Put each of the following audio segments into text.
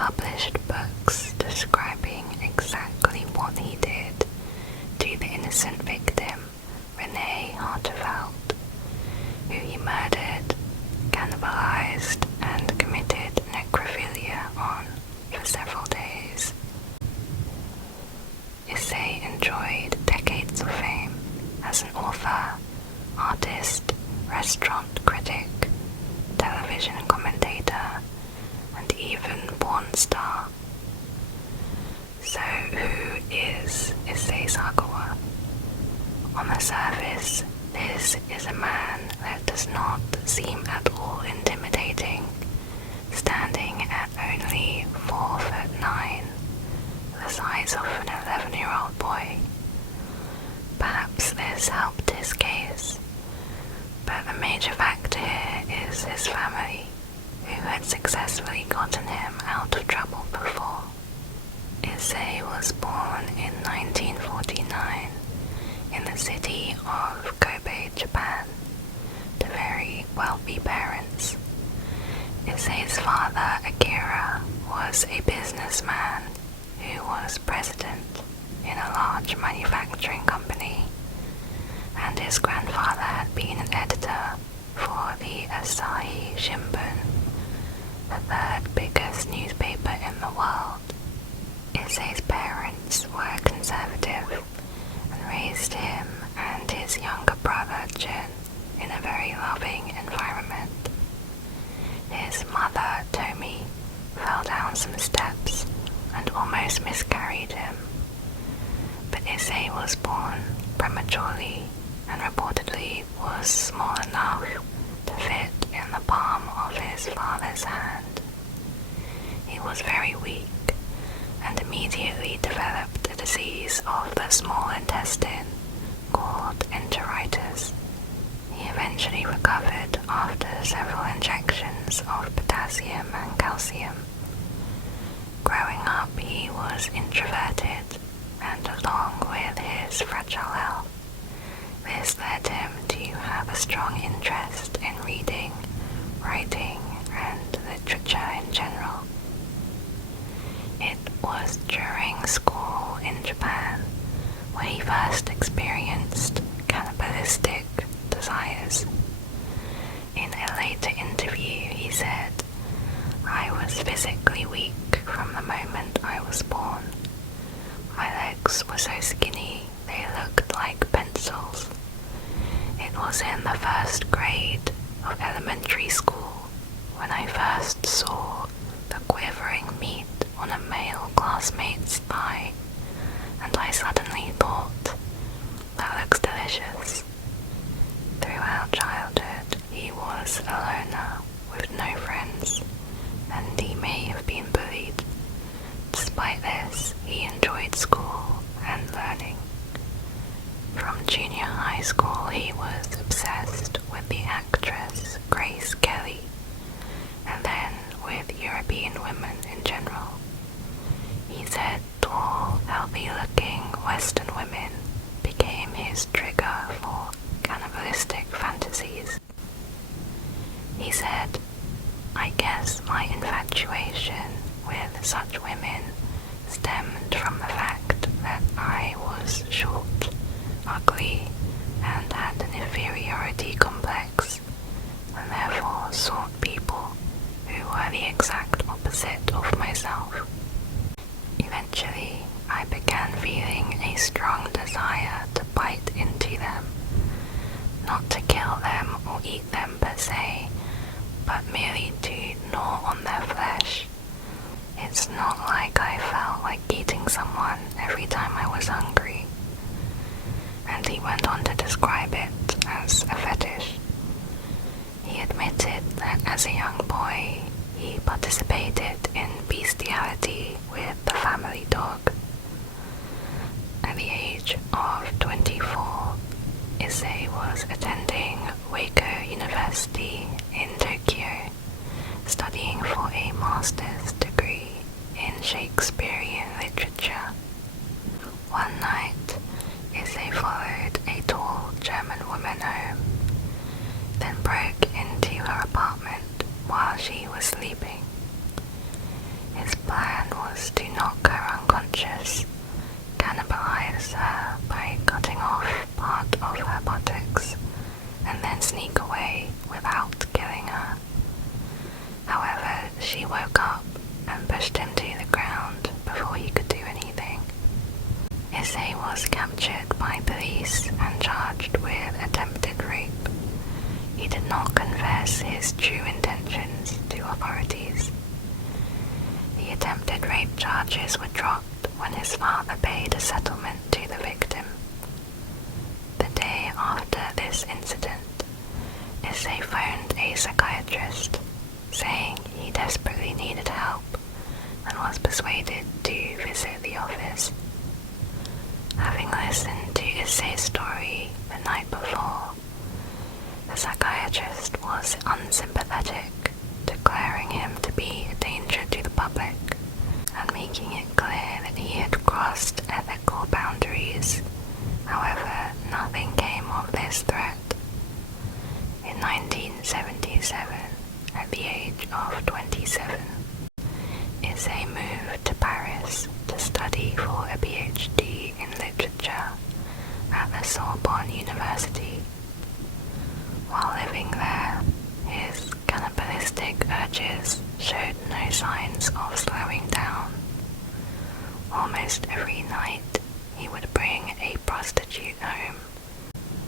published books describing exactly what he did to the innocent victim, Renee Rotterbelt, who he murdered, cannibalized, and committed necrophilia on for several days. Issei enjoyed decades of fame as an author, artist, restaurant critic, television commentator, and even porn star. So who is Issei Sagawa? On the surface, this is a man that does not seem at all intimidating, standing at only 4'9", the size of an 11-year-old boy. Perhaps this helped his case, but the major factor here is his family, who had successfully gotten him out of trouble before. Issei was born in 1949 in the city of Kobe, Japan, to very wealthy parents. Issei's father, Akira, was a businessman who was president in a large manufacturing company, and his grandfather had been an editor for the Asahi Shimbun, the third biggest newspaper in the world. Issei's parents were conservative and raised him and his younger brother Jin in a very loving environment. His mother, Tomi, fell down some steps and almost miscarried him, but Issei was born prematurely and reportedly was small enough to fit in the palm of his father's hand. He was very weak and immediately developed a disease of the small intestine called enteritis. He eventually recovered after several injections of potassium and calcium. Growing up, he was introverted, and along with his fragile health, this led him to have a strong interest in reading, writing, and literature in general. It was during school in Japan where he first experienced cannibalistic desires. In a later interview, he said, "I was physically weak from the moment I was born. My legs were so skinny they looked like pencils. It was in the first grade of elementary school when I first saw the quivering meat on a male classmate's thigh, and I suddenly thought, that looks delicious." Throughout childhood, he was a loner with no friends, and he may have been bullied. Despite this, he enjoyed school and learning. From junior high school, he was obsessed with the actress Grace Kelly, and then with European women in general. He said tall, healthy-looking Western women became his trigger for cannibalistic fantasies. He said, "I guess my infatuation with such women stemmed from the fact that I was short, ugly, and had an inferiority complex, and therefore sought people who were the exact opposite of myself. Eventually, I began feeling a strong desire to bite into them, not to kill them or eat them per se, but merely to gnaw on their flesh. It's not like I felt like eating someone every time I was hungry." And he went on to describe it as a fetish. He admitted that as a young boy, he participated in bestiality with the family dog. At the age of 24, Issei was attending Waco University in Tokyo, studying for a master's degree in Shakespearean literature. One night, Issei followed a tall German woman home, then broke into her apartment while she was sleeping. His plan was to knock her unconscious, cannibalize her by cutting off part of her buttocks, and then sneak away without killing her. However, she woke up and pushed him to the ground before he could do anything. Issei was captured by police and charged with attempted rape. He did not confess his true intentions to authorities. The attempted rape charges were dropped when his father paid a settlement to the victim. The day after this incident, Issei phoned a psychiatrist, saying he desperately needed help and was persuaded to visit the office. Having listened to Issei's story the night before, the psychiatrist was unsympathetic, declaring him to be a danger to the public and making it clear that he had crossed ethical boundaries. However, nothing came of this threat. In 1977, at the age of 27, Issei moved to Paris to study for a PhD in literature at the Sorbonne University. While living there, his cannibalistic urges showed no signs of slowing down. Almost every night, he would bring a prostitute home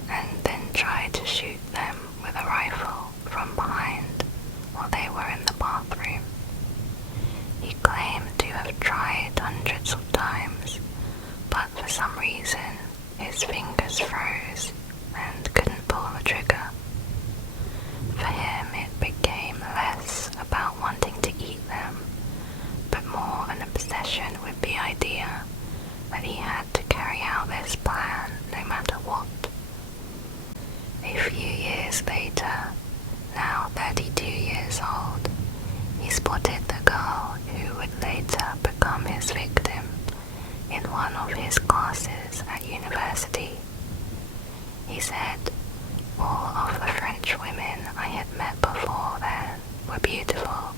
and then try to shoot them with a rifle from behind while they were in the bathroom. He claimed to have tried hundreds of times, but for some reason his fingers froze and couldn't pull the trigger. For him, it became less about wanting to eat them, but more an obsession with the idea that he had to carry out this plan no matter what. A few years later, now 32 years old, he spotted the girl who would later become his victim in one of his classes at university. He said, "All of the French women I had met before then were beautiful,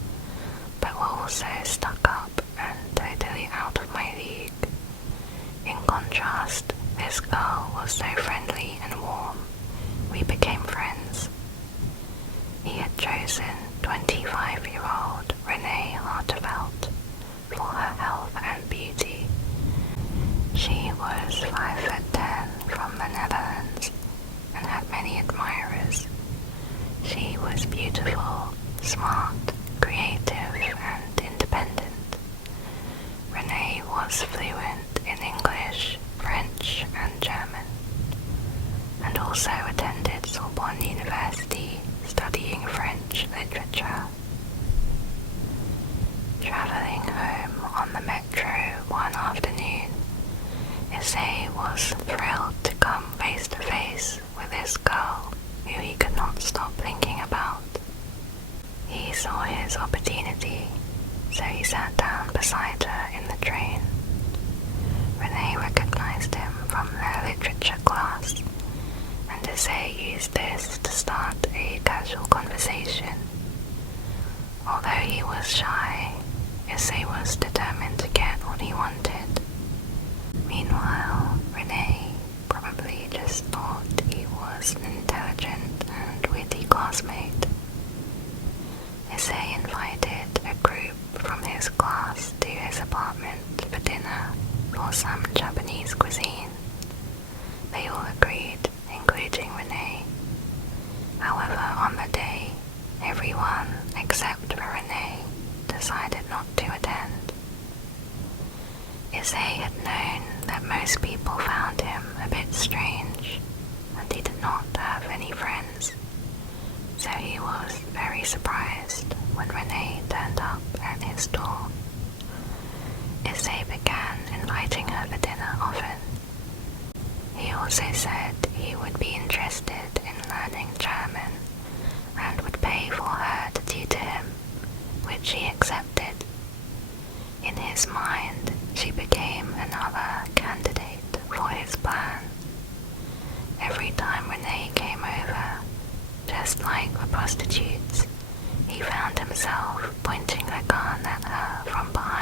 but were also stuck up and totally out of my league. In contrast, this girl was so friendly and warm. We became friends." He had chosen 25-year-old Renee Rotterbelt for her health and beauty. She was 5'10" from the Netherlands and had many admirers. She was beautiful, smart, creative, and independent. Renee was fluent in English, French, and German, and also attended Sorbonne University studying French literature. Traveling home on the metro one afternoon, Issei was thrilled to come face to face with this girl who he could not stop thinking about. He saw his opportunity, so he sat down beside her in the train. Renee recognized him from their literature class, and Issei used this to start a casual conversation. Although he was shy, Issei was determined to get what he wanted. Meanwhile, Renee probably just thought he was an intelligent and witty classmate. Issei invited a group from his class to his apartment for dinner for some Japanese cuisine. They all agreed, including Renee. However, on the day, everyone except for Renee decided not to attend. Issei had known that most people found him a bit strange, and he did not have any friends, so he was very surprised when Renee turned up at his door. Issei began inviting her for dinner often. He also said he would be interested in learning German and would pay for her to tutor him, which she accepted. In his mind, she became another candidate for his plan. Every time Renee came over, just like the prostitutes, he found himself pointing a gun at her from behind.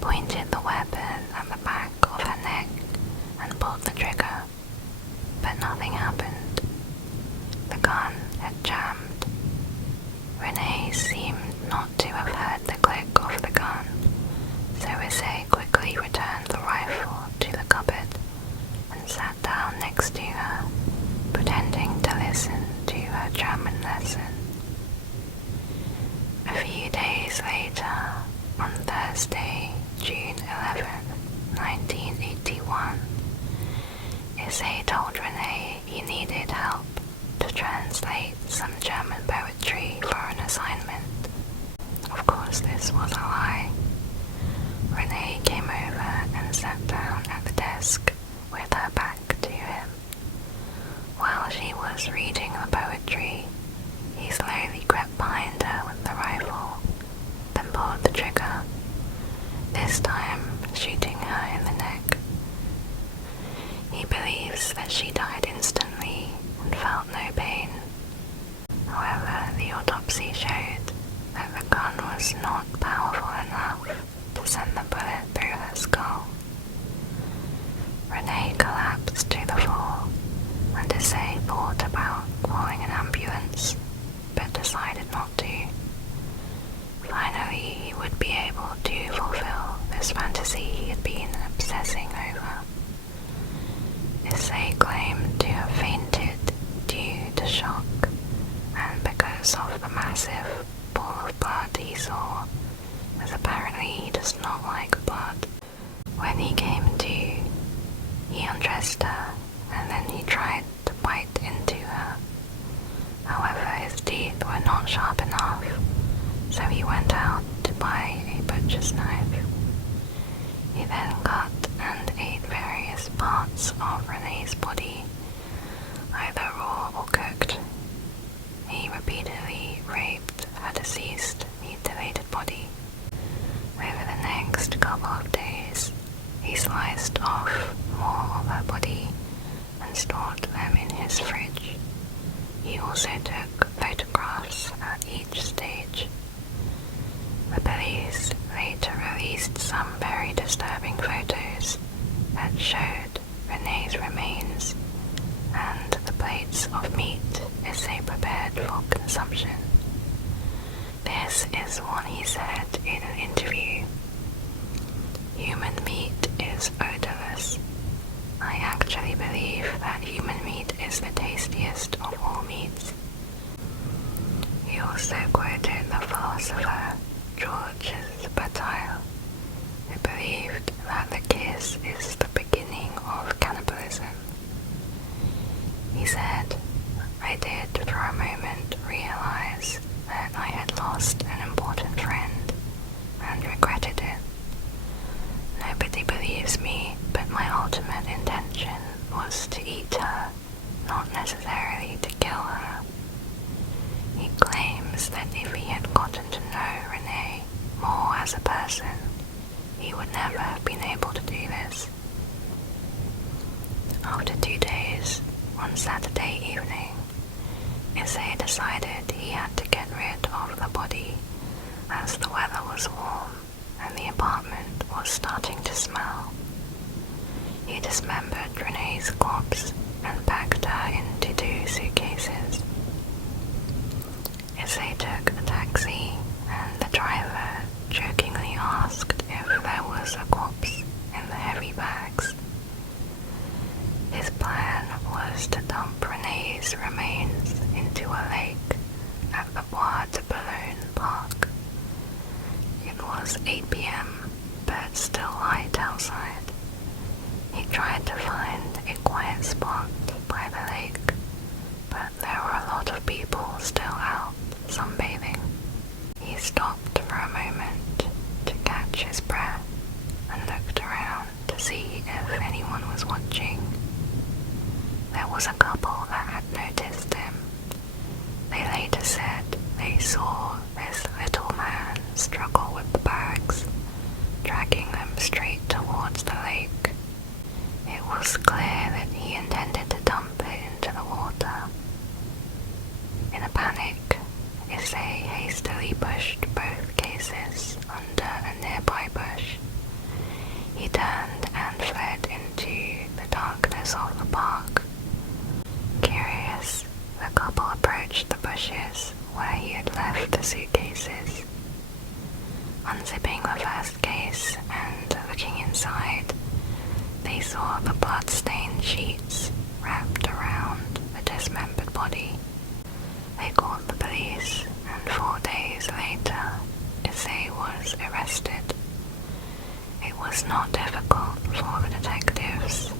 pointed the weapon at the back of her neck and pulled the trigger, but nothing happened. The gun had jammed. Renee seemed not to have heard the click of the gun, so Issei quickly returned the rifle to the cupboard and sat down next to her, pretending to listen to her German lesson. A few days later, on Thursday, June 11, 1981, Issei told Renee he needed help to translate some German poetry for an assignment. Of course, this was a lie. Renee came over and sat down at the desk with her back to him. While she was reading the poetry, he slowly crept behind her with the rifle, then pulled the trigger, this time shooting her in the neck. He believes that she died instantly and felt no pain. However, the autopsy showed that the gun was not powerful enough to send the bullet through her skull. Renee collapsed to the floor, and Issei thought about calling an ambulance, but decided not to. Finally, he would be able to fulfill this fantasy he had been obsessing over. Issei claimed to have fainted due to shock, and because of the massive pool of blood he saw, as apparently he does not like blood. When he came to, he undressed her, and then he tried to bite into her. However, his teeth were not sharp enough, so he went out to buy a butcher's knife. He then cut and ate various parts of Renee's body, either raw or cooked. He repeatedly raped her deceased, mutilated body. Over the next couple of days, he sliced off more of her body and stored them in his fridge. He also took photographs at each stage. The police later released some very disturbing photos that showed Renee's remains and the plates of meat Issei prepared for consumption. This is what he said in an interview. "Human meat is odorless. I actually believe that human meat is the tastiest of all meats." He also quoted the philosopher Georges Bataille, who believed that the kiss is the beginning of cannibalism. He said, "I did for a moment realize that I had lost an important friend and regretted it. Nobody believes me, but my ultimate intention was to eat her, not necessarily to kill her." He claims that if he had gotten to know Renee more as a person, he would never have been able to do this. After 2 days, on Saturday evening, Issei decided he had to get rid of the body as the weather was warm and the apartment was starting to smell. He dismembered Renee's corpse and packed her into 2 suitcases. Issei took a taxi, and the driver jokingly asked if there was a corpse in the heavy bags. His plan was to dump Renee's remains into a lake at the Bois de Boulogne Park. It was 8 p.m, but still light outside. He tried to find a quiet spot by the lake, but there were a lot of people still out sunbathing. He stopped for a moment to catch his breath and looked around to see if anyone was watching. There was a couple that had noticed him. They later said they saw this little man struggle with the bags, dragging them straight towards the lake. It was clear that he intended to dump it into the water. In a panic, Issei hastily pushed both cases under a nearby bush first case, and looking inside, they saw the blood-stained sheets wrapped around a dismembered body. They called the police, and 4 days later, Issei was arrested. It was not difficult for the detectives,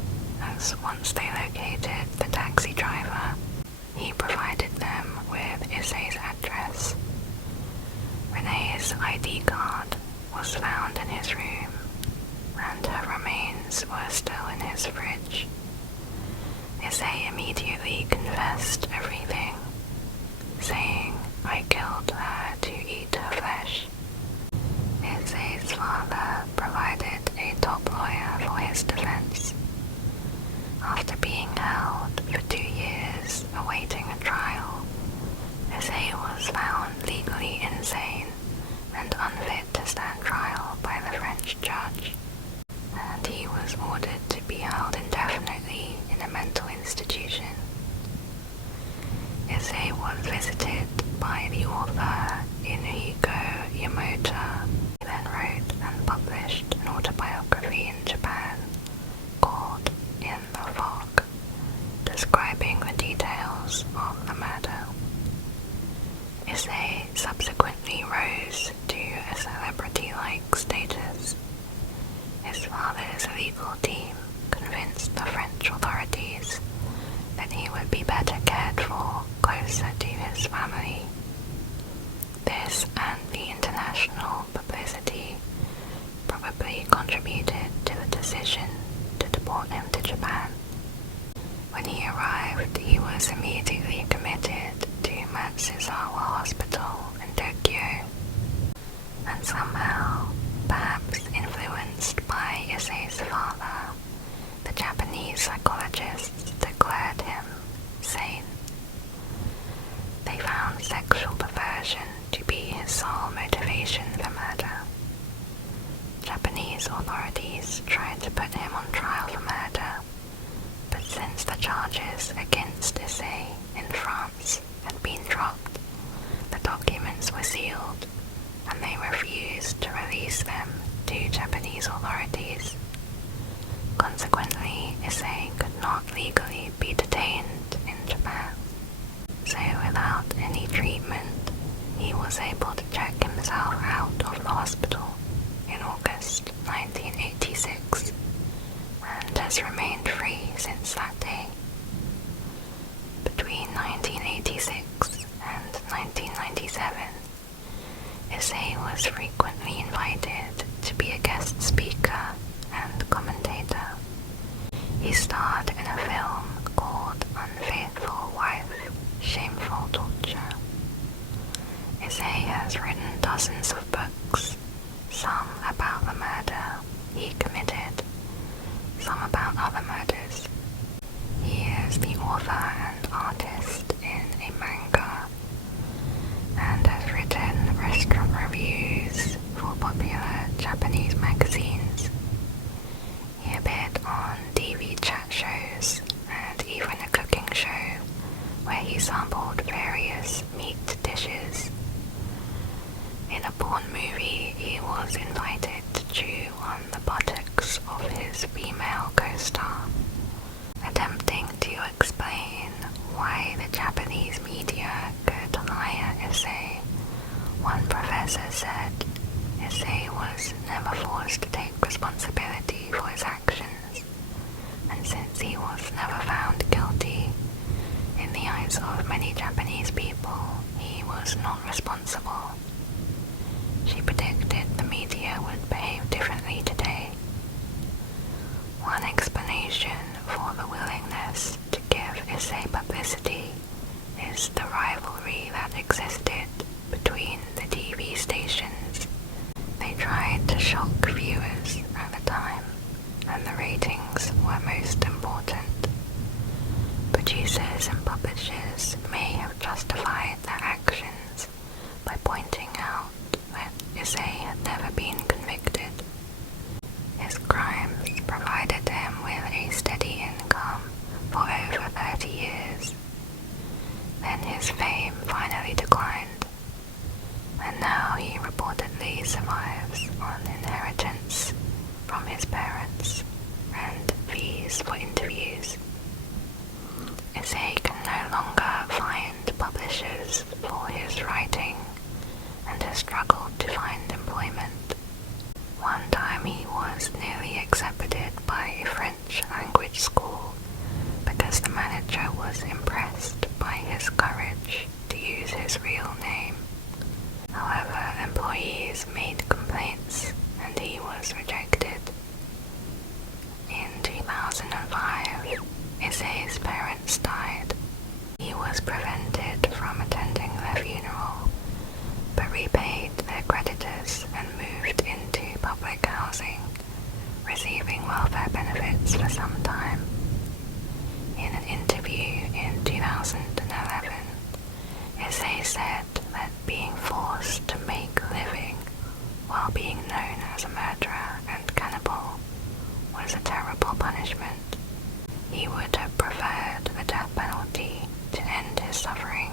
as once they located the taxi driver, he provided them with Issei's address. Renee's ID card was found in his room, and her remains were still in his fridge. Issei immediately confessed everything, saying, "I killed her to eat her flesh." Issei's father provided a top lawyer for his defense. After being held for 2 years awaiting a trial, Issei was found legally insane and unfit to stand trial by the French judge, and he was ordered to be held indefinitely in a mental institution. Issei was visited by the author Inuhiko Yamota. He then wrote and published an autobiography in Japan called In the Fog, describing the details of the murder. Issei subsequently rose to a celebrity-like status. His father's legal team convinced the French authorities that he would be better cared for closer to his family. This and the international publicity probably contributed to the decision to deport him to Japan. When he arrived, he was immediately committed to Matsuzawa Hospital in Tokyo, and somehow, perhaps influenced by Issei's father, the Japanese psychologists declared him sane. They found sexual perversion to be his sole motivation for murder. Japanese authorities tried to put him on trial for murder, but since the charges against Issei in France had been dropped, the documents were sealed, and they refused to release them to Japanese authorities. Consequently, Issei could not legally be detained in Japan. So without any treatment, he was able to check himself out of the hospital in August 1986, and has remained free since that day. Between 1986 and 1997, Issei was frequently invited to be a guest speaker and commentator. He starred in a film called Unfaithful Wife, Shameful Torture. Issei has written dozens of books, some about the murder he committed, some about other murders. He is the author and artist in a manga, and has written restaurant reviews for popular Japanese magazines. He appeared on TV chat shows and even a cooking show where he sampled various meat dishes. In a porn movie, he was invited to chew on the buttocks of his female co-star. Attempting to explain why the Japanese media could hire Issei, one professor said Issei was never forced to take responsibility for his actions, and since he was never found guilty, in the eyes of many Japanese people, he was not responsible. She predicted the media would behave differently today. One explanation for the willingness to give Issei publicity is the rivalry that existed between the TV stations. They tried to shock viewers at the time, and the ratings were most important. Producers and publishers may have justified their actions by pointing out that Issei had never been convicted. His crimes provided him with a steady income for over 30 years. Then his fame finally declined, and now he reportedly survives on for some time. In an interview in 2011, Issei said that being forced to make a living while being known as a murderer and cannibal was a terrible punishment. He would have preferred the death penalty to end his suffering.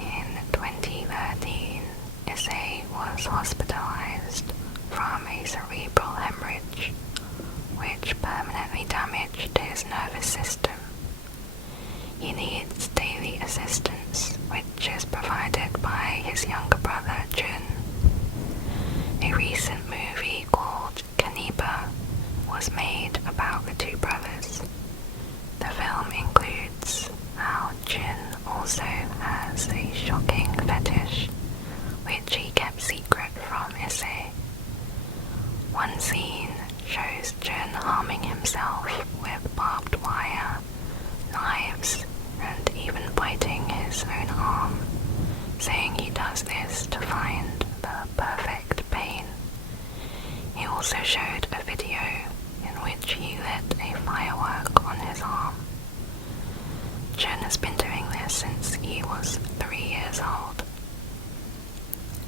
In 2013, Issei was hospitalized from a cerebral hemorrhage, which permanently damaged his nervous system. He needs daily assistance, which is provided by his younger brother Jun. A recent movie called Cannibalism was made about the two brothers. The film includes how Jun also has a shocking fetish, which he kept secret from Issei. One scene shows Jun harming himself with barbed wire, knives, and even biting his own arm, saying he does this to find the perfect pain. He also showed a video in which he lit a firework on his arm. Jun has been doing this since he was 3 years old.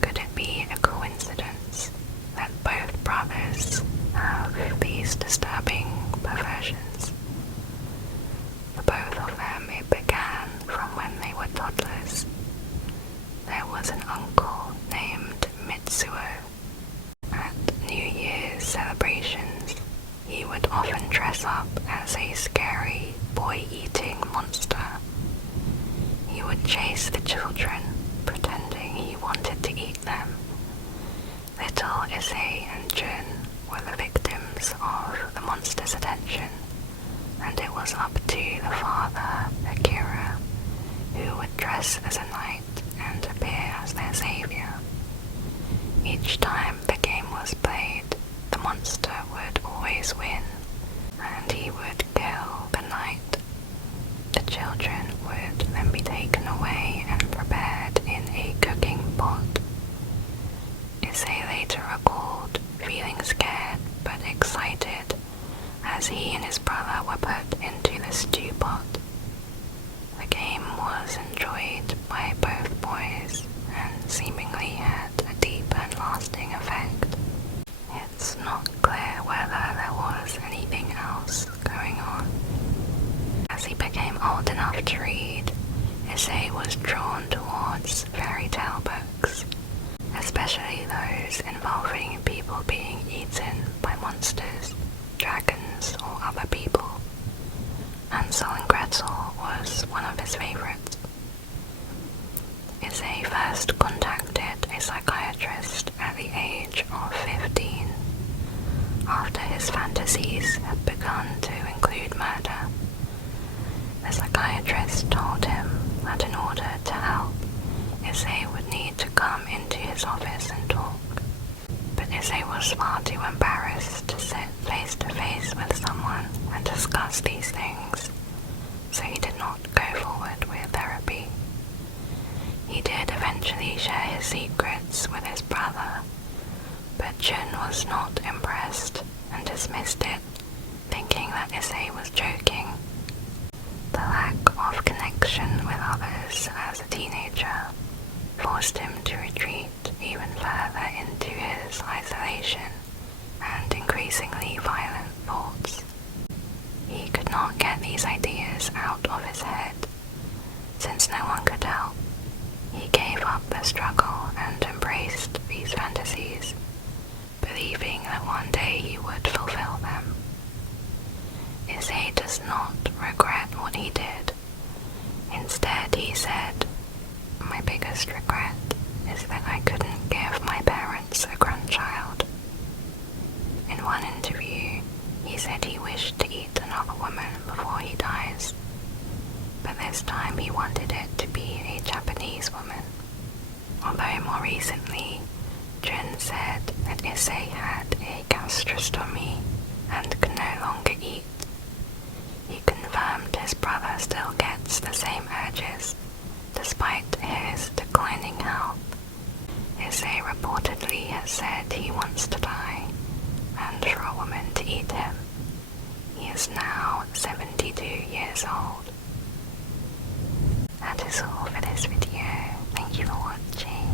Could it be a coincidence that both brothers have these disturbing perversions? For both of them, it began from when they were toddlers. There was an uncle named Mitsuo. At New Year's celebrations, he would often dress up as a scary boy-eating monster. He would chase the children, pretending he wanted to eat them. Little Issei and Jun were the victims of the monster's attention, and it was up to the father, Akira, who would dress as a knight and appear as their savior. Each time the game was played, the monster would always win, and he would kill the knight. The children would then be taken away and prepared in a cooking pot. Issei later recalled feeling scared but excited as he and his brother were put into the stew pot. The game was enjoyed by both boys and seemingly had a deep and lasting effect. It's not clear whether there was anything else going on. As he became old enough to read, Issei was drawn towards fairy tale books, especially those involving people being eaten by monsters, dragons, or other people. Hansel and Gretel was one of his favorites. Issei first contacted a psychiatrist at the age of 15, after his fantasies had begun to include murder. The psychiatrist told him that in order to help, Issei would need to come into his office and talk. But Issei was far too embarrassed to sit face to face with someone and discuss these things, so he did not go forward with therapy. He did eventually share his secrets with his brother, but Jun was not impressed and dismissed it, thinking that Issei was joking. The lack of connection with others as a teenager forced him to retreat even further into his isolation and increasingly violent thoughts. He could not get these ideas out of his head. Since no one could help, he gave up the struggle and embraced these fantasies, believing that one day he would fulfill them. Issei does not regret what he did. Instead, he said, "My biggest regret is that I couldn't give my parents a grandchild." In one interview, he said he wished to eat another woman before he dies, but this time he wanted it to be a Japanese woman. Although more recently, Jun said that Issei had a gastrostomy and could no longer eat. He confirmed his brother still gets the same urges, despite his declining health. Issei reportedly has said he wants to die, and for a woman to eat him. is now 72 years old. That is all for this video. Thank you for watching.